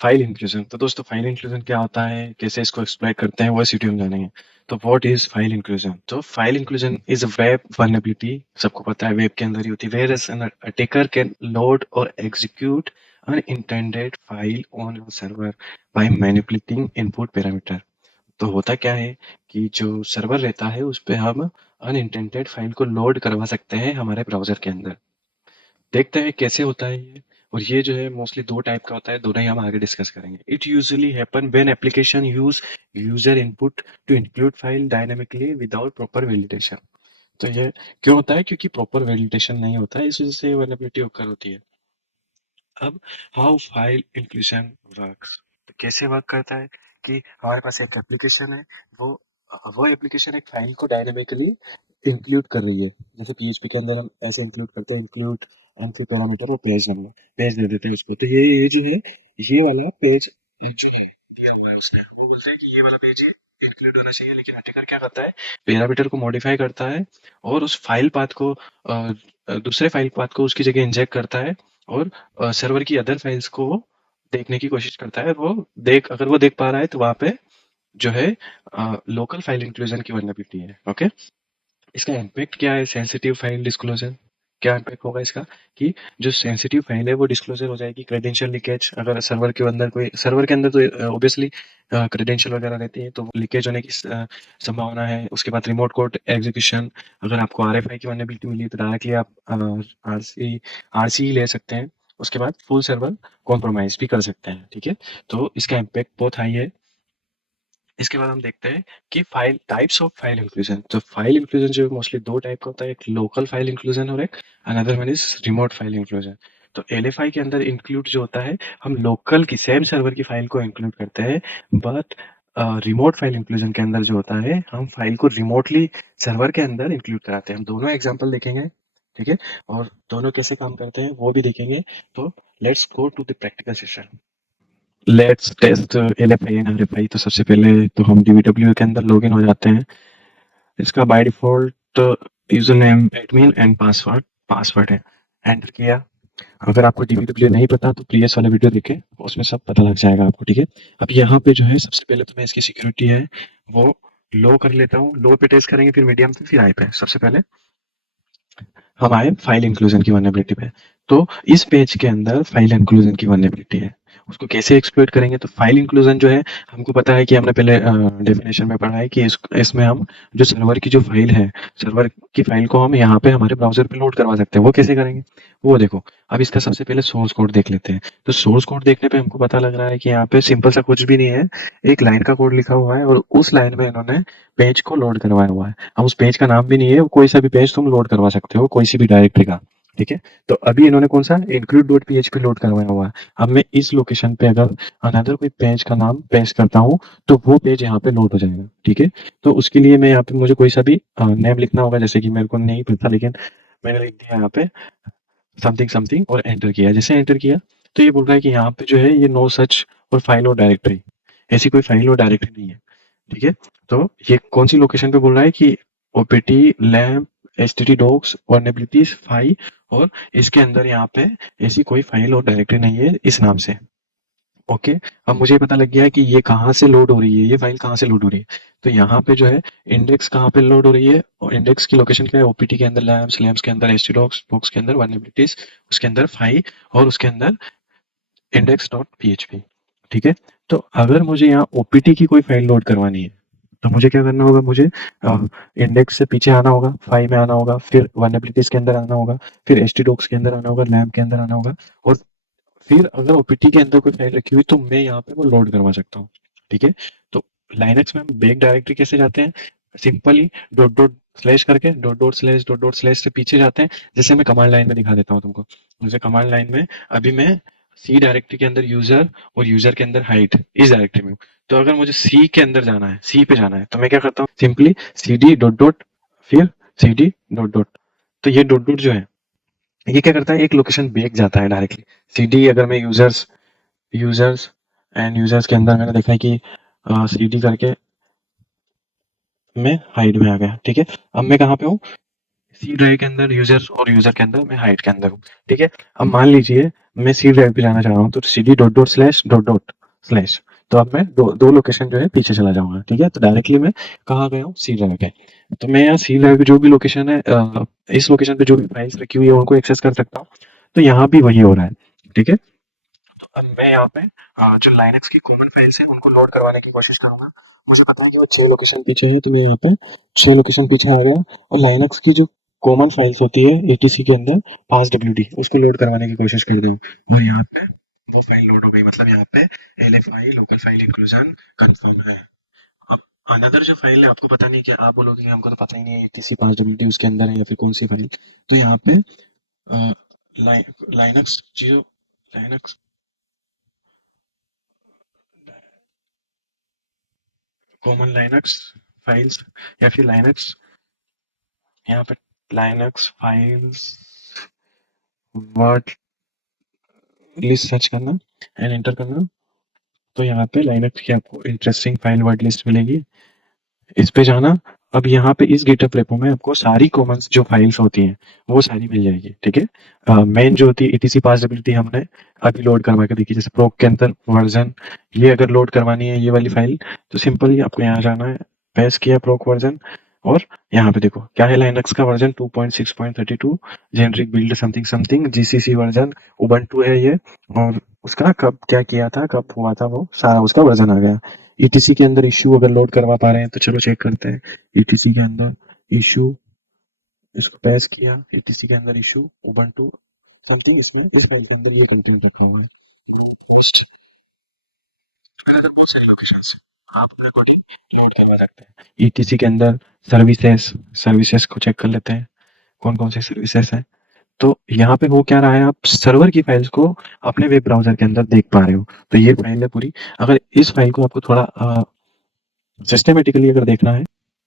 File inclusion. तो दोस्तों file inclusion क्या होता है, कैसे इसको एक्सप्लोइट करते हैं, वो इस वीडियो में जानेंगे। तो व्हाट इज फाइल इंक्लूजन? तो file inclusion is a web vulnerability, सबको पता है वेब के अंदर ही होती है, where an attacker can load और execute unintended file on your server by manipulating input parameter. तो होता क्या है कि जो सर्वर रहता है उस पे हम अनइंटेंडेड फाइल को लोड करवा सकते हैं हमारे ब्राउजर के अंदर। देखते हैं कैसे होता है ये। और ये जो है मोस्टली दो टाइप का होता है, दोनों ही हम आगे डिस्कस करेंगे। It usually happen when application use user input to include file dynamically without proper validation. तो ये क्यों होता है? क्योंकि प्रॉपर वैलिडेशन नहीं होता है, इस वजह से वल्नरेबिलिटी ओकर होती है। अब हाउ फाइल इंक्लूजन वर्क्स, तो कैसे वर्क करता है कि हमारे पास एक एप्लीकेशन है, वो वो एप्लीकेशन एक फाइल को डायनेमिकली इंक्लूड कर रही है। जैसे पीएचपी के अंदर हम ऐसे इंक्लूड करते हैं, इंक्लूड एमपी पैरामीटर, वो पेज नंबर, पेज दे देते हैं उसको। तो ये जो है, ये वाला पेज जो है दिया हुआ है उसने, वो बोलते हैं कि ये वाला पेज इंक्लूड होना चाहिए। लेकिन अटैकर क्या करता है, पैरामीटर को मॉडिफाई करता है और उस फाइल पाथ को दूसरे फाइल पाथ को उसकी जगह इंजेक्ट करता है और सर्वर की अदर फाइल्स को वो देखने की कोशिश करता है। वो देख अगर वो देख पा रहा है तो वहां पे जो है लोकल फाइल इंक्लूजन की वल्नरेबिलिटी है। ओके, इसका इम्पैक्ट क्या है? Sensitive file disclosure. क्या इम्पैक्ट होगा इसका कि जो सेंसिटिव फाइल है वो डिस्क्लोजर हो जाएगी। क्रेडेंशियल लीकेज, अगर सर्वर के अंदर कोई, सर्वर के अंदर तो ऑब्वियसली क्रेडेंशियल वगैरह रहती है, तो लीकेज होने की संभावना है। उसके बाद रिमोट कोड एग्जीक्यूशन, अगर आपको आरएफआई की वल्नरेबिलिटी मिली तो डायरेक्टली आप आरसी ले सकते हैं। उसके बाद फुल सर्वर कॉम्प्रोमाइज भी कर सकते हैं। ठीक है, तो इसका इम्पैक्ट बहुत हाई है। इसके बाद हम देखते हैं कि file types of file inclusion. तो फाइल इंक्लूजन जो मोस्टली दो टाइप का होता है, एक लोकल फाइल इंक्लूजन और एक another one is remote file inclusion. तो एलएफआई के अंदर इंक्लूड जो होता है, हम लोकल की सेम सर्वर की फाइल को इंक्लूड करते हैं। बट रिमोट फाइल इंक्लूजन के अंदर जो होता है, हम फाइल को रिमोटली सर्वर के अंदर इंक्लूड कराते हैं। हम दोनों एग्जांपल देखेंगे, ठीक है, और दोनों कैसे काम करते हैं वो भी देखेंगे। तो let's go to the practical session. Let's test LFI and RFI. तो सबसे पहले तो हम डीबीडब्ल्यू के अंदर लॉगिन हो जाते हैं। इसका by default user name admin and password password है। एंटर किया। अगर आपको डीबीडब्ल्यू नहीं पता तो प्रीवियस वाला वीडियो देखें, उसमें सब पता लग जाएगा आपको। ठीक है, अब यहाँ पे जो है सबसे पहले तो मैं इसकी सिक्योरिटी है वो लो कर लेता हूँ। लो पे टेस्ट करेंगे, फिर मीडियम पे, फिर हाई पे। सबसे पहले हम आए फाइल इंक्लूजन की वल्नरेबिलिटी पे। तो इस पेज के अंदर फाइल इंक्लूजन की वल्नरेबिलिटी है, उसको कैसे एक्सप्लॉइट करेंगे? तो फाइल इंक्लूजन जो है, हमको पता है कि हमने पहले डेफिनेशन में पढ़ा है कि इसमें हम जो सर्वर की जो फाइल है, सर्वर की फाइल को हम यहाँ पे हमारे ब्राउजर पे लोड करवा सकते हैं। वो कैसे करेंगे वो देखो। अब इसका सबसे पहले सोर्स कोड देख लेते हैं। तो सोर्स कोड देखने पे हमको पता लग रहा है कि यहाँ पे सिंपल सा कुछ भी नहीं है, एक लाइन का कोड लिखा हुआ है और उस लाइन में इन्होंने पेज को लोड करवाया हुआ है। अब उस पेज का नाम भी नहीं है, कोई सा भी पेज तुम लोड करवा सकते हो, कोई सी भी डायरेक्टरी का। ठीक है, तो अभी इन्होंने कौन सा इंक्लूड डॉट पीएचपी लोड करवाया हुआ है। अब मैं इस लोकेशन पे अगर अनदर कोई पेज का नाम पेस्ट करता हूँ तो वो पेज यहाँ पे लोड हो जाएगा। ठीक है, तो उसके लिए मैं यहाँ पे मुझे कोई सा भी नेम लिखना होगा, जैसे कि मेरे को नहीं पता, लेकिन मैंने लिख दिया यहाँ पे समथिंग समथिंग और एंटर किया। जैसे एंटर किया तो ये बोल रहा है कि यहाँ पे जो है ये नो सच और फाइल और डायरेक्टरी, ऐसी कोई फाइल और डायरेक्टरी नहीं है। ठीक है, तो ये कौन सी लोकेशन पे बोल रहा है कि opt lampp htdocs vulnerabilities file, और इसके अंदर यहाँ पे ऐसी कोई फाइल और डायरेक्टरी नहीं है इस नाम से। ओके, अब मुझे पता लग गया है कि ये कहाँ से लोड हो रही है, ये फाइल कहाँ से लोड हो रही है। तो यहाँ पे जो है इंडेक्स कहाँ पे लोड हो रही है, और इंडेक्स की लोकेशन क्या है, ओपीटी के अंदर लैम्प्स, लैम्प्स के अंदर एचटी डॉक्स, डॉक्स के अंदर वर्नेबिलिटीज, उसके अंदर फाइल, और उसके अंदर इंडेक्स डॉट पीएचपी। ठीक है, तो अगर मुझे यहाँ ओपीटी की कोई फाइल लोड करवानी है तो मुझे क्या करना होगा, मुझे इंडेक्स से पीछे आना होगा, फाइल में आना होगा, फिर वर्नेबिलिटीज के अंदर आना होगा, फिर एचटी डॉक्स के अंदर आना होगा, लैम्प के अंदर आना होगा, और फिर अगर ओपीटी के अंदर कोई फाइल रखी हुई तो मैं यहाँ पे वो लोड करवा सकता हूँ। ठीक है, तो लाइनक्स में हम बैक डायरेक्टरी कैसे जाते हैं? सिंपली डॉट डॉट स्लैश करके डॉट डॉट स्लैश से पीछे जाते हैं। जैसे मैं कमांड लाइन में दिखा देता हूँ तुमको। जैसे कमांड लाइन में अभी मैं सी डायरेक्टरी के अंदर यूजर और यूजर के अंदर हाइट इस डायरेक्टरी में हूँ। तो अगर मुझे सी के अंदर जाना है, सी पे जाना है, तो मैं क्या करता हूँ, simply C D dot dot फिर सी डी डॉट डॉट। तो ये डॉट डॉट जो है, ये क्या करता है, एक लोकेशन बैक जाता है डायरेक्टली। सी डी अगर मैं यूजर्स यूजर्स एंड यूजर्स के अंदर मैंने देखा है कि सी डी करके मैं हाइड में आ गया। ठीक है, अब मैं कहाँ पे हूँ, सी ड्राइव के अंदर यूजर, और यूजर के अंदर मैं हाइड के अंदर हूँ। ठीक है, अब मान लीजिए मैं सी ड्राइव पे जाना चाह रहा हूँ, तो cd dot dot slash dot dot slash, तो अब मैं दो लोकेशन जो है पीछे चला जाऊंगा। ठीक है, तो डायरेक्टली मैं कहाँ गया हूँ, सी ड्राइव पे। तो मैं यहाँ सी ड्राइव पे जो भी लोकेशन है, इस लोकेशन पे जो भी फाइल्स रखी हुई है उनको एक्सेस कर सकता हूँ। तो यहाँ भी वही हो रहा है। ठीक है, अब मैं यहाँ पे जो लाइनक्स की कॉमन फाइल्स हैं उनको लोड करवाने की कोशिश करूंगा। मुझे पता है कि वो 6 लोकेशन पीछे है, तो मैं यहाँ पे 6 लोकेशन पीछे आ गया, और लाइनक्स की जो कॉमन फाइल्स होती है एटीसी के अंदर, पास डब्ल्यू उसको लोड करवाने की कोशिश करता हूँ। और यहाँ पे वो फाइल लोड हो गई, मतलब यहाँ पे LFI local file inclusion confirm है। अब अनदर जो फाइल है, आपको पता नहीं, कि आप बोलोगे कि हमको तो पता ही नहीं है एटीसी पास डब्ल्यू उसके अंदर है या फिर कौन सी फाइल। तो यहाँ पे लाइनक्स जो लाइनक्स कॉमन लाइनक्स फाइल्स, या फिर लाइनक्स, यहाँ पे Linux files word list search करना एंड एंटर करना। तो यहाँ पे लाइनक्स की आपको इंटरेस्टिंग फाइल वर्ड लिस्ट मिलेगी, इस पे जाना। अब यहाँ पे इस गिटहब रेपो में आपको सारी कॉमन्स जो फाइल्स होती हैं वो सारी मिल जाएगी। ठीक है, मेन जो होती है एटीसी पासबिलिटी हमने अभी लोड करवा के देखी, जैसे प्रोक के अंदर वर्जन, ये अगर लोड करवानी है ये वाली फाइल, तो सिंपली आपको यहाँ जाना है, पेस्ट किया प्रोक वर्जन, और यहाँ पे देखो क्या है, लाइनक्स का version 2.6.32, generic build something something, GCC version, Ubuntu है ये, और उसका कब क्या किया था, कब हुआ था, वो सारा उसका वर्जन आ गया। ईटीसी के अंदर इश्यू अगर लोड करवा पा रहे हैं तो चलो चेक करते हैं। ईटीसी के अंदर इश्यू, इसको पेश किया, ईटीसी के अंदर इश्यू उबंटू समथिंग, इसमें इस फाइल के अंदर ये कंटेंट रखा हुआ है। पोस्ट अलग अलग बहुत सारी लोकेशंस आप अपने अकॉर्डिंग लोड करवा सकते हैं। ईटीसी के अंदर सर्विसेज, सर्विसेज को चेक कर लेते हैं कौन कौन से सर्विसेज हैं। तो यहाँ पे हो क्या रहा है, आप सर्वर की फाइल्स को अपने वेब ब्राउजर के अंदर देख पा रहे हो। तो ये फाइल है पूरी। अगर इस फाइल को आपको थोड़ा सिस्टमेटिकली अगर देखना है,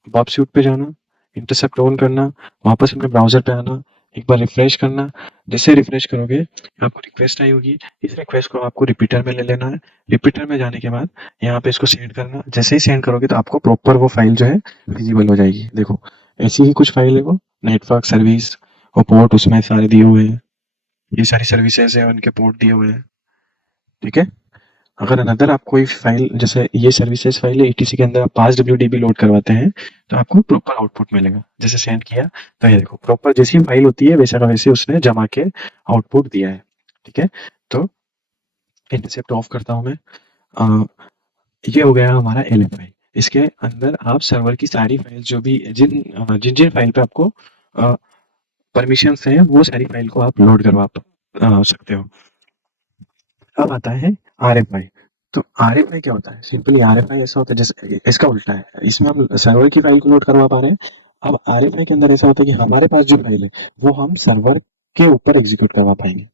बॉब स्यूट पे जाना, इंटरसेप्ट ऑन करना, वापस अपने ब्राउजर पे आना, एक बार रिफ्रेश करना। जैसे रिफ्रेश करोगे आपको रिक्वेस्ट आई होगी, इस रिक्वेस्ट को आपको रिपीटर में ले लेना है। रिपीटर में जाने के बाद यहाँ पे इसको सेंड करना, जैसे ही सेंड करोगे तो आपको प्रॉपर वो फाइल जो है विजिबल हो जाएगी। देखो ऐसी ही कुछ फाइल है वो, नेटवर्क सर्विस और पोर्ट उसमें सारे दिए हुए हैं, ये सारी सर्विसेज है उनके पोर्ट दिए हुए हैं। ठीक है, अगर अनदर आप कोई फाइल, जैसे ये सर्विसेज फाइल है ईटीसी के अंदर, आप पास डब्ल्यू लोड करवाते हैं तो आपको प्रॉपर आउटपुट मिलेगा। जैसे सेंड किया तो ये देखो प्रॉपर जैसी फाइल होती है वैसा का वैसे उसने जमा के आउटपुट दिया है। ठीक है, तो इंटरसेप्ट ऑफ करता हूँ मैं। अ, ये हो गया हमारा LFI। इसके अंदर आप सर्वर की सारी फाइल जो भी जिन जिन फाइल पे आपको परमिशन है वो सारी फाइल को आप लोड करवा सकते हो। अब आता है RFI। तो RFI क्या होता है, सिंपली RFI ऐसा होता है, जैसे इसका उल्टा है, इसमें हम सर्वर की फाइल को लोड करवा पा रहे हैं। अब RFI के अंदर ऐसा होता है कि हमारे पास जो फाइल है वो हम सर्वर के ऊपर एग्जीक्यूट करवा पाएंगे।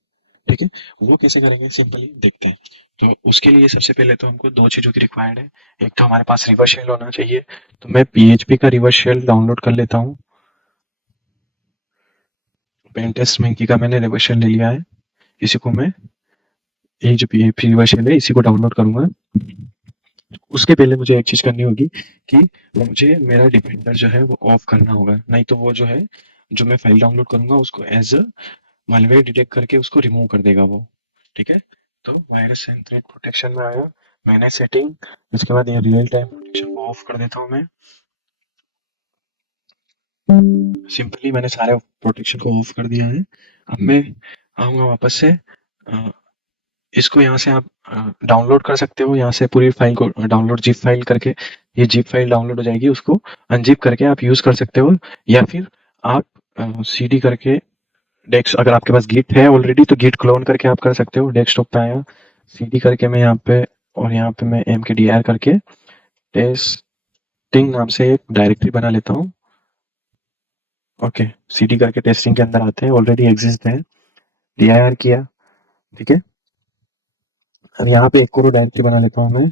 ठीक है, वो कैसे करेंगे सिंपली देखते हैं। तो उसके लिए सबसे पहले तो हमको दो चीजों की रिक्वायर्ड है। एक तो हमारे पास रिवर्स शेल होना चाहिए, तो मैं PHP का रिवर्स शेल डाउनलोड कर लेता हूँ। पेनटेस्ट मंकी का मैंने रिवर्स शेल ले लिया है, इसी को मैं, ये जो PHP रिवर्स शेल है इसी को डाउनलोड करूंगा। उसके पहले मुझे एक चीज करनी होगी कि मुझे मेरा डिफेंडर जो है वो ऑफ करना होगा, नहीं तो वो जो है, जो मैं फाइल डाउनलोड करूंगा उसको एज अ मालवेयर डिटेक्ट करके उसको रिमूव कर देगा वो। ठीक है, तो वायरस एंड थ्रेट प्रोटेक्शन में आया मैंने सेटिंग, उसके बाद ये रियल टाइम प्रोटेक्शन को ऑफ कर देता हूँ मैं। सिंपली मैंने सारे प्रोटेक्शन को ऑफ कर दिया है। अब मैं आऊंगा वापस से, इसको यहाँ से आप डाउनलोड कर सकते हो, यहाँ से पूरी फाइल को डाउनलोड जिप फाइल करके, ये जिप फाइल डाउनलोड हो जाएगी, उसको अनजिप करके आप यूज कर सकते हो। या फिर आप CD करके डेस्क, अगर आपके पास गिट है ऑलरेडी तो गिट क्लोन करके आप कर सकते हो। डेस्कटॉप पे आया, CD करके मैं यहाँ पे, और यहाँ पे मैं mkdir करके टेस्टिंग नाम से एक डायरेक्टरी बना लेता हूँ। ओके, CD करके टेस्टिंग के अंदर आते हैं, ऑलरेडी एग्जिस्ट है, dir किया। ठीक है, अब यहाँ पे एक और डायरेक्टरी बना लेता हूँ मैं,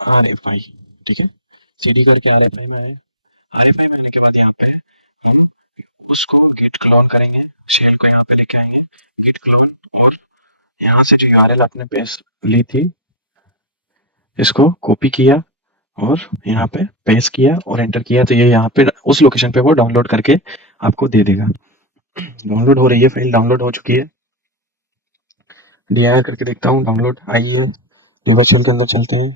RFI। ठीक है, CD करके RFI में आए, RFI में आने के बाद यहाँ पे हम उसको गिट क्लोन करेंगे, शेल को यहाँ पे लेके आएंगे गिट क्लोन, और यहाँ से जो URL आपने पेस्ट ली थी इसको कॉपी किया और यहाँ पे पेस्ट किया और एंटर किया, तो ये यहाँ पे उस लोकेशन पे वो डाउनलोड करके आपको दे देगा। डाउनलोड हो रही है, फाइल डाउनलोड हो चुकी है। DIR करके देखता हूँ, डाउनलोड आई है। रिवर्स शेल के अंदर चलते हैं।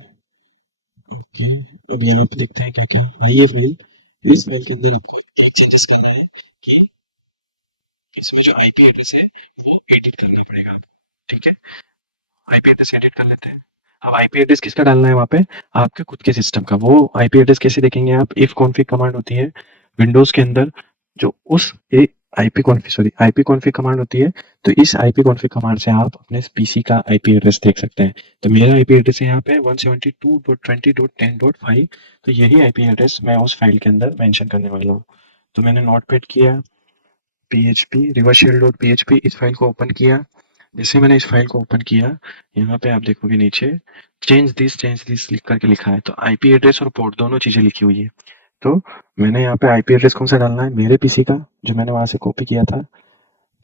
ओके, अब यहाँ पे देखते हैं क्या क्या आई है फाइल। इस फाइल के अंदर आपको एक चेंजेस करना है कि इसमें जो आईपी एड्रेस है वो एडिट करना पड़ेगा आपको, ठीक है। आईपी एड्रेस एडिट कर लेते हैं। अब आईपी एड्रेस किसका डालना है वहाँ पे, आपके खुद के सिस्टम का। वो आईपी एड्रेस कैसे देखेंगे आप, इफ कॉन्फिग कमांड होती है विंडोज के अंदर, जो उस आईपी कॉन्फिग कमांड होती है। तो इस आईपी कॉन्फिग कमांड से आप अपने पीसी का आईपी एड्रेस देख सकते हैं। तो मेरा आईपी एड्रेस है यहाँ पे 172.20.10.5। तो यही आईपी एड्रेस मैं उस फाइल के अंदर मेंशन करने वाला हूँ। तो मैंने नोटपैड किया, php revershell.php, इस फाइल को ओपन किया। जैसे मैंने इस फाइल को ओपन किया, यहाँ पे आप देखोगे नीचे चेंज दिस लिख करके लिखा है। तो आईपी एड्रेस और पोर्ट दोनों चीजें लिखी हुई है। तो मैंने यहाँ पे आईपी एड्रेस कौन सा डालना है, मेरे पीसी का, जो मैंने वहां से कॉपी किया था।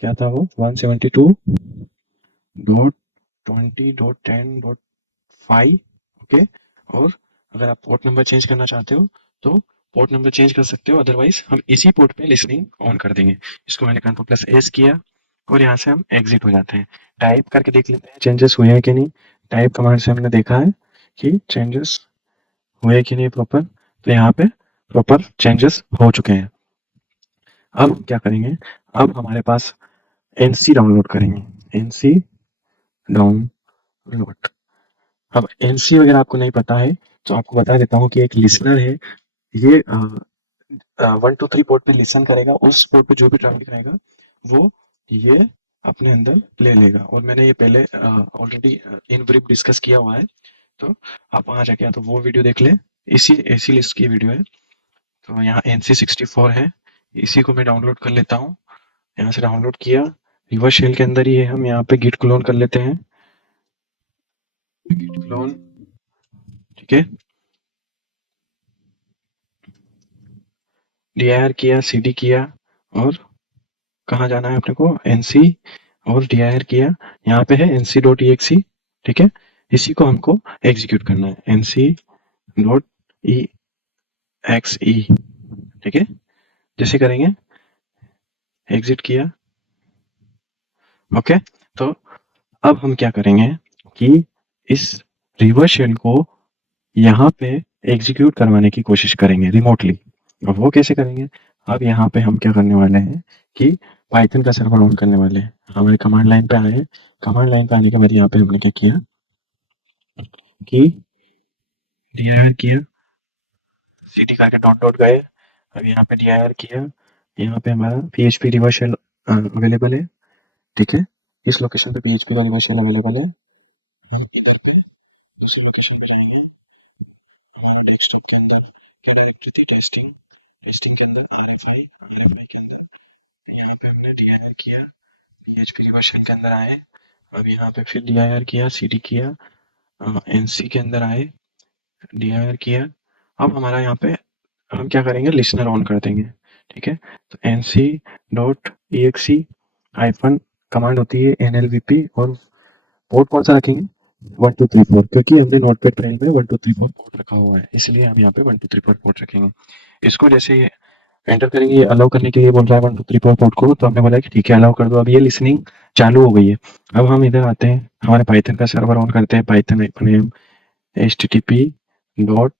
क्या था वो, 172.20.10.5। ओके। और अगर आप पोर्ट नंबर चेंज करना चाहते हो तो पोर्ट नंबर चेंज कर सकते हो, अदरवाइज हम इसी पोर्ट पे लिसनिंग ऑन कर देंगे। इसको मैंने Ctrl+S किया और यहाँ से हम एग्जिट हो जाते हैं। टाइप करके देख लेते हैं चेंजेस हुए हैं कि नहीं। टाइप कमांड से हमने देखा है कि चेंजेस हुए कि नहीं प्रॉपर। तो यहाँ पे प्रॉपर चेंजेस हो चुके हैं। अब क्या करेंगे, अब हमारे पास एनसी डाउनलोड करेंगे। NC download. अब एनसी वगैरह आपको नहीं पता है तो आपको बता देता हूँ कि एक लिसनर है, ये 1 2 3 पोर्ट पे लिसन करेगा, उस पोर्ट पे जो भी ट्रैफिक आएगा वो ये अपने अंदर ले लेगा। और मैंने ये पहले ऑलरेडी इन ब्रीफ डिस्कस किया हुआ है। तो आप वहां जाके या तो वो वीडियो देख ले, इसी लिस्ट की वीडियो है। तो यहाँ NC64 है, इसी को मैं डाउनलोड कर लेता हूँ। यहाँ से डाउनलोड किया, रिवर्स शेल के अंदर ही है, हम यहाँ पे गिट क्लोन कर लेते हैं। गिट क्लोन, ठीक है। dir किया, cd किया, और कहाँ जाना है अपने को, NC, और dir किया। यहाँ पे है nc.exe, ठीक है। इसी को हमको एग्जीक्यूट करना है, nc.exe, ठीक है। जैसे करेंगे, एग्जिट किया। ओके। तो अब हम क्या करेंगे कि इस रिवर्स शेल को यहाँ पे एग्जीक्यूट करवाने की कोशिश करेंगे रिमोटली। अब वो कैसे करेंगे, अब यहाँ पे हम क्या करने वाले हैं कि पाइथन का सर्वर ऑन करने वाले हैं। हमारे कमांड लाइन पे आए, कमांड लाइन पे आने के बाद यहाँ पे हमने क्या किया कि dir किया, cd करके डॉट डॉट गए। अब यहाँ पे dir किया, यहाँ पे हमारा php रिवर्स शेल अवेलेबल है, ठीक है। इस लोकेशन पे php का रिवर्स शेल अवेलेबल है। हम इधर पे दूसरे लोकेशन पे जाएंगे, हमारा डेस्कटॉप के अंदर क्या डायरेक्टरी थी, टेस्टिंग। टेस्टिंग के अंदर RFI के अंदर यहाँ पे हमने dir किया, php रिवर्स शेल के अंदर आए। अब यहाँ पे फिर dir किया, cd किया, nc के अंदर आए, dir किया। अब हमारा यहाँ पे हम क्या करेंगे, लिसनर ऑन कर देंगे, ठीक है। तो nc.exe हाइफन कमांड होती है nlvp, और पोर्ट कौन सा रखेंगे, 1 2 3 4, क्योंकि हमने नोटपैड फाइल में 1 2 3 4 पोर्ट रखा हुआ है, इसलिए हम यहाँ पे 1 2 3 4 पोर्ट रखेंगे। इसको जैसे एंटर करेंगे, ये अलाउ करने के लिए बोल रहा है 1 2 3 4 पोर्ट को, तो हमने बोला कि ठीक है अलाउ कर दो। अब ये लिसनिंग चालू हो गई है। अब हम इधर आते हैं, हमारे पाइथन का सर्वर ऑन करते हैं, पाइथन http डॉट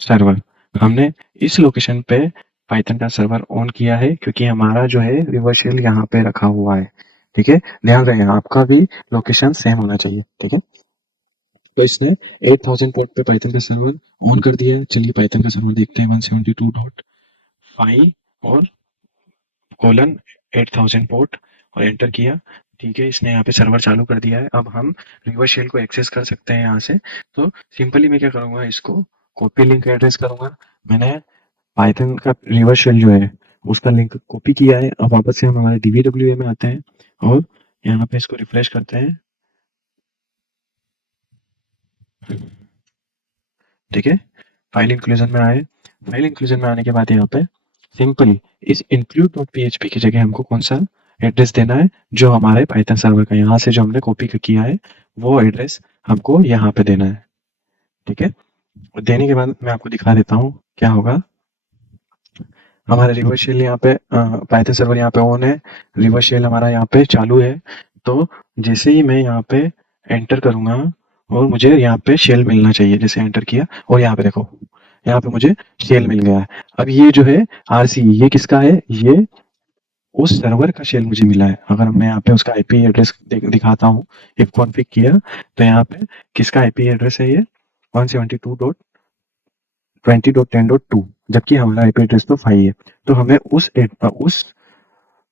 सर्वर। हमने इस लोकेशन पे पाइथन का सर्वर ऑन किया है क्योंकि हमारा जो है रिवर्स शेल यहाँ पे रखा हुआ है, ठीक है। ध्यान रहे आपका भी लोकेशन सेम होना चाहिए, ठीक है। तो इसने 8000 पोर्ट पे पाइथन का सर्वर ऑन कर दिया है। चलिए पाइथन का सर्वर देखते हैं, 172.5 और कोलन 8000 पोर्ट, और एंटर किया, ठीक है। इसने यहाँ पे सर्वर चालू कर दिया है। अब हम रिवर्स शेल को एक्सेस कर सकते हैं यहाँ से। तो सिंपली मैं क्या करूँगा, इसको कॉपी लिंक एड्रेस करूँगा। मैंने पाइथन का रिवर्स शेल जो है उसका लिंक कॉपी किया है। अब वापस से हम हमारे DBWA में आते हैं और यहाँ पे इसको रिफ्रेश करते हैं, ठीक है। फाइल इंक्लूजन में आए, फाइल इंक्लूजन में आने के बाद यहाँ पे सिंपली इस include डॉट php की जगह हमको कौन सा एड्रेस देना है, जो हमारे पाइथन सर्वर का यहाँ से जो हमने कॉपी किया है वो एड्रेस हमको यहाँ पे देना है, ठीक है। और देने के बाद मैं आपको दिखा देता हूँ क्या होगा। हमारा रिवर्स शेल यहाँ पे पाइथन सर्वर यहाँ पे ऑन है, रिवर्स शेल हमारा यहाँ पे चालू है। तो जैसे ही मैं यहाँ पे एंटर करूंगा और मुझे यहाँ पे शेल मिलना चाहिए, जैसे एंटर किया और यहाँ पे देखो, यहाँ पे मुझे शेल मिल गया है। अब ये जो है आरसी, ये किसका है? ये उस सर्वर का शेल मुझे मिला है। अगर मैं यहाँ पे उसका आईपी एड्रेस दिखाता हूँ, इफ कॉन्फ़िग किया, तो यहाँ पे किसका आईपी एड्रेस है? ये 172.20.10.2, जबकि हमारा आईपी एड्रेस तो 5 है। तो हमें उस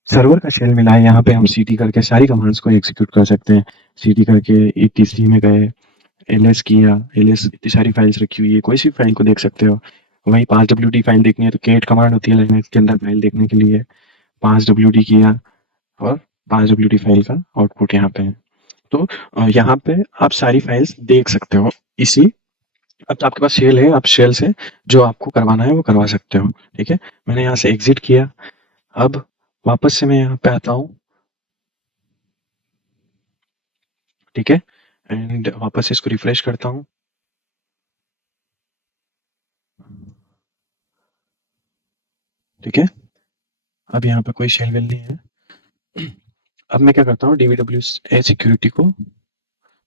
सर्वर का शेल मिला है। यहाँ पे हम सीटी करके सारी कमांड्स को एग्जीक्यूट कर सकते हैं। सीटी करके ईटीसी में गए, एलएस किया, एलएस इतनी सारी फाइल्स रखी हुई है, कोई सी फाइल को देख सकते हो। वहीं 5wd फाइल देखनी है तो केट कमांड होती है लिनक्स के अंदर फाइल देखने के लिए, 5wd किया और 5wd फाइल का आउटपुट यहाँ पे है। तो यहाँ पे आप सारी फाइल्स देख सकते हो। इसी अब तो आपके पास शेल है, आप शेल से जो आपको करवाना है वो करवा सकते हो। ठीक है, मैंने यहाँ से एग्जिट किया। अब वापस से मैं यहाँ पे आता हूँ। ठीक है, एंड वापस से इसको रिफ्रेश करता हूँ। ठीक है, अब यहाँ पे कोई शेल वेल नहीं है। अब मैं क्या करता हूँ, डीबीडब्ल्यू सिक्योरिटी को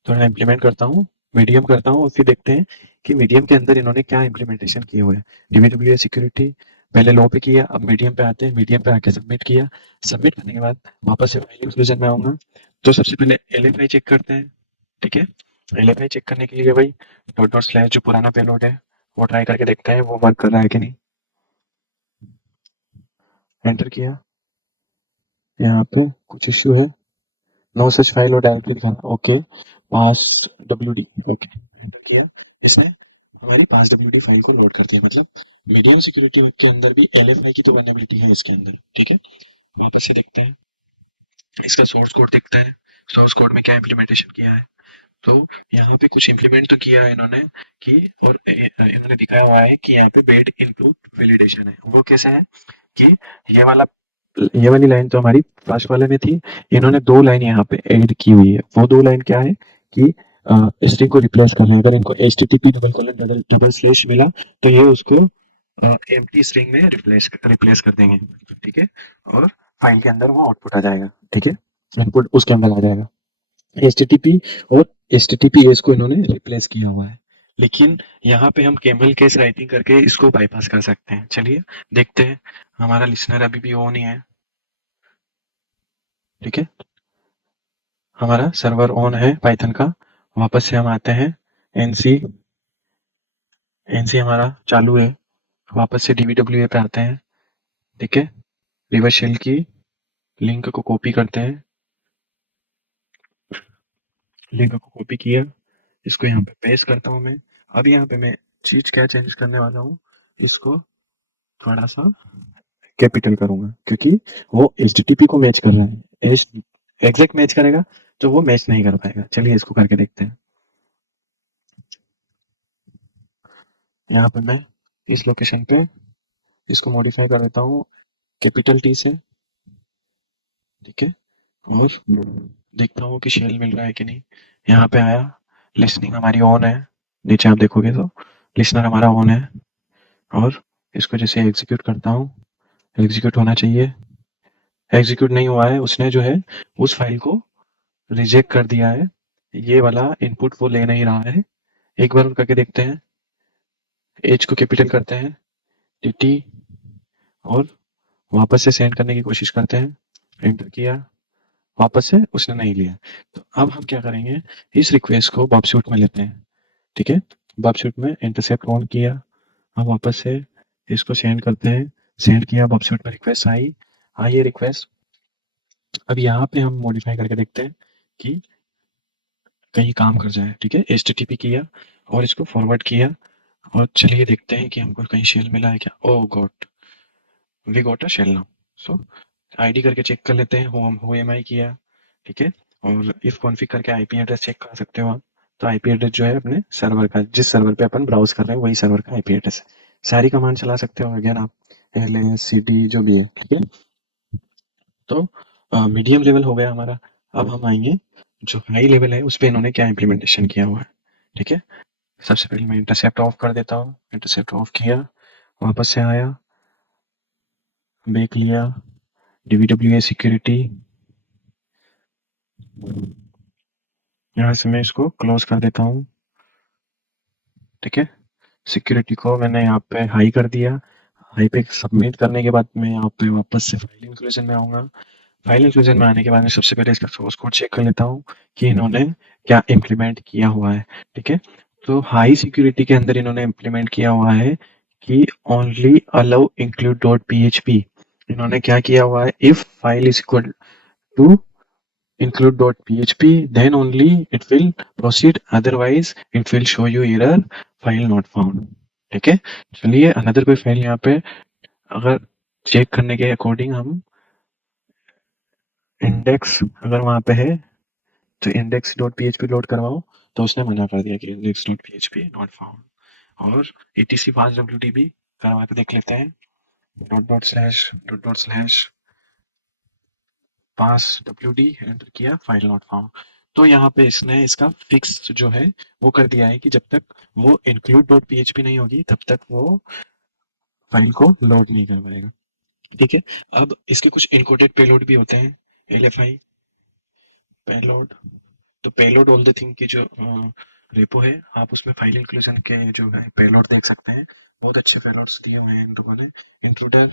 थोड़ा इम्प्लीमेंट करता हूँ, मीडियम करता हूँ, और फिर देखते हैं कि मीडियम के अंदर इन्होंने क्या इम्प्लीमेंटेशन किए हुए हैं। डीबीडब्ल्यू सिक्योरिटी पहले लो पे किया, अब मीडियम पे आते हैं, मीडियम पे आके सबमिट किया। सबमिट करने के बाद वापस से फाइल एक्सक्लूजन में आऊंगा। तो सबसे पहले एलएफआई चेक करते हैं। ठीक है, एलएफआई चेक करने के लिए भाई डॉट डॉट स्लैश जो पुराना पेलोड है वो ट्राई करके देखते हैं वो वर्क कर रहा है कि नहीं। एंटर किया, यहाँ पे कुछ इश्यू है, नो सच फाइल और डायरेक्टली दिखाना, ओके। पास डब्ल्यू डी, ओके, एंटर किया। इसने हमारी पास डब्ल्यू डी फाइल को लोड कर दिया। मतलब मीडियम सिक्योरिटी के अंदर भी एल एफ आई की तो वल्नरेबिलिटी है इसके अंदर। ठीक है, वापस से देखते हैं, इसका सोर्स कोड देखते हैं, सोर्स कोड में क्या इम्प्लीमेंटेशन किया है। तो यहाँ पे कुछ इम्प्लीमेंट तो किया है इन्होंने कि, और इन्होंने दिखाया हुआ है कि यहाँ पे बेड इनपुट वैलिडेशन है। वो कैसा है कि ये वाला, ये वाली लाइन तो हमारी फर्स्ट वाले में थी, इन्होंने दो लाइन यहाँ पे ऐड की हुई है। वो दो लाइन क्या है कि स्ट्रिंग को रिप्लेस करना है। अगर इनको http double colon double double slash मिला तो ये उसको एम्प्टी स्ट्रिंग में रिप्लेस कर देंगे। ठीक है, और फाइल के अंदर वो आउटपुट आ जाएगा। ठीक है, इनपुट उसके अंदर आ जाएगा। http और https को इन्होंने रिप्लेस किया हुआ है। लेकिन यहाँ पे हम केमल केस राइटिंग करके इसको बाईपास कर सकते हैं। चलिए देखते हैं। हमारा लिसनर अभी भी ऑन ही है। ठीक है, हमारा सर्वर ऑन है पाइथन का। वापस से हम आते हैं, एनसी एनसी हमारा चालू है। वापस से डीबीडब्ल्यू पे आते हैं। ठीक है, रिवर्स शेल की लिंक को कॉपी करते हैं, लिंक को कॉपी किया, इसको यहाँ पे पेस्ट करता हूँ मैं। अब यहाँ पे मैं चीज क्या चेंज करने वाला हूँ, इसको थोड़ा सा कैपिटल करूंगा क्योंकि वो एचटीटीपी को मैच कर रहा है। एग्जैक्ट मैच करेगा तो वो मैच नहीं कर पाएगा। चलिए इसको करके देखते हैं। यहाँ पे मैं इस लोकेशन पे इसको मॉडिफाई कर देता हूँ कैपिटल टी से। ठीक है, और देखता हूँ कि शेल मिल रहा है कि नहीं। यहाँ पे आया, लिसनिंग हमारी ऑन है, नीचे आप देखोगे तो लिसनर हमारा ऑन है। और इसको जैसे एग्जीक्यूट करता हूँ, एग्जीक्यूट होना चाहिए, एग्जीक्यूट नहीं हुआ है, उसने जो है उस फाइल को रिजेक्ट कर दिया है। ये वाला इनपुट वो ले नहीं रहा है। एक बार करके देखते हैं, एज को कैपिटल करते हैं, टीटी, और वापस से सेंड करने की कोशिश करते हैं। एंटर किया, वापस से उसने नहीं लिया। तो अब हम क्या करेंगे, इस रिक्वेस्ट को बॉबशूट में लेते हैं। ठीक है, बॉबशूट में इंटरसेप्ट ऑन किया, हम वापस से इसको सेंड करते हैं। सेंड किया, बॉबशूट में रिक्वेस्ट आई, ये रिक्वेस्ट। अब यहाँ पे हम मॉडिफाई करके देखते हैं कि कहीं काम कर जाए। ठीक है, एचटीटीपी किया और इसको फॉरवर्ड किया, और चलिए देखते हैं कि हमको कहीं शेल मिला है क्या। Oh God, we got a shell now. So ID करके चेक कर लेते हैं, हो एम आई किया। ठीक है, और इफ कॉन्फिग करके आईपी एड्रेस चेक कर सकते हो आप। तो आईपी एड्रेस जो है अपने सर्वर का, जिस सर्वर पे अपन ब्राउज कर रहे हैं वही सर्वर का आईपी एड्रेस है। सारी कमांड चला सकते हो अगेन आप, एल एस सी डी जो भी है। ठीक है, तो मीडियम लेवल हो गया हमारा। अब हम आएंगे जो हाई लेवल है, उस पर इन्होंने क्या इम्प्लीमेंटेशन किया हुआ है। ठीक है, सबसे पहले मैं इंटरसेप्ट ऑफ कर देता हूँ। इंटरसेप्ट ऑफ किया, वापस से आया, बेक लिया, DBWA सिक्योरिटी, यहाँ से मैं इसको क्लोज कर देता हूँ। ठीक है, सिक्योरिटी को मैंने यहाँ पे हाई कर दिया। हाई पे सबमिट करने के बाद मैं यहाँ पे वापस से फाइल इंक्लूजन में आऊँगा। फाइल इंक्लूजन में आने के बाद मैं सबसे पहले इसका सोर्स कोड चेक कर लेता हूँ कि इन्होंने क्या इम्प्लीमेंट किया हुआ है। ठीक है, तो हाई सिक्योरिटी के अंदर इन्होंने इम्प्लीमेंट किया हुआ है कि only allow include dot PHP। इन्होंने क्या किया हुआ है, if file is equal to include.php, then only it will proceed, otherwise it will show you error file not found। ठीक है, चलिए अनदर कोई फाइल यहाँ पे अगर चेक करने के अकॉर्डिंग हम इंडेक्स अगर वहाँ पे है तो index.php लोड करवाओ, तो उसने मना कर दिया कि index.php नॉट फाउंड। और etc passwd भी करवा के देख लेते हैं, डॉट डॉट स्लैश पास wd एंटर किया, फाइल नॉट फाउंड। तो यहाँ पे इसने इसका फिक्स जो है वो कर दिया है कि जब तक वो include डॉट php नहीं होगी तब तक वो फाइल को लोड नहीं कर पाएगा। ठीक है, अब इसके कुछ इनकोडेड पेलोड भी होते हैं, LFI पेलोड। तो पेलोड ऑल द थिंग की जो रेपो है, आप उसमें फाइल इंक्लूजन के जो है पेलोड देख सकते हैं। बहुत अच्छे पेलोड्स दिए हुए हैं इन लोगों ने। इंट्रूडर,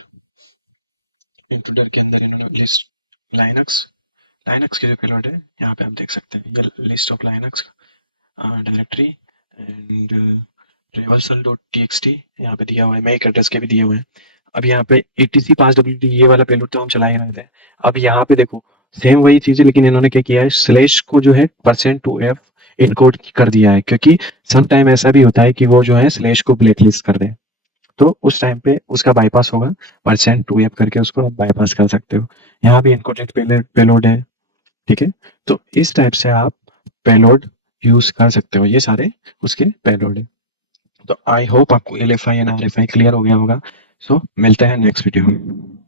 इंट्रूडर के अंदर इन्होंने लिस्ट लाइनक्स, लाइनक्स के जो पेलोड है यहाँ पे आप देख सकते हैं, ये list of Linux directory and reversal dot txt यहाँ पे दिया हुआ है, मैक एड्रेस के भी दिए हुए हैं। अब यहाँ पे etc पास wd ये वाला पेलोड तो हम चला ही रहे थे। अब यहाँ पे देखो सेम वही चीज है, लेकिन इन्होंने क्या किया है, स्लैश को जो है %2f इनकोड कर दिया है, क्योंकि सम टाइम ऐसा भी होता है कि वो जो है स्लैश को ब्लैकलिस्ट कर दे, तो उस टाइम पे उसका बाईपास होगा, %2f करके उसको आप बाईपास कर सकते हो। यहाँ भी इनकोडेड पेलोड है। ठीक है, तो इस टाइप से आप पेलोड यूज कर सकते हो, ये सारे उसके पेलोड है। तो आई होप आपको LFI एंड RFI क्लियर हो गया होगा। सो मिलते हैं नेक्स्ट वीडियो में।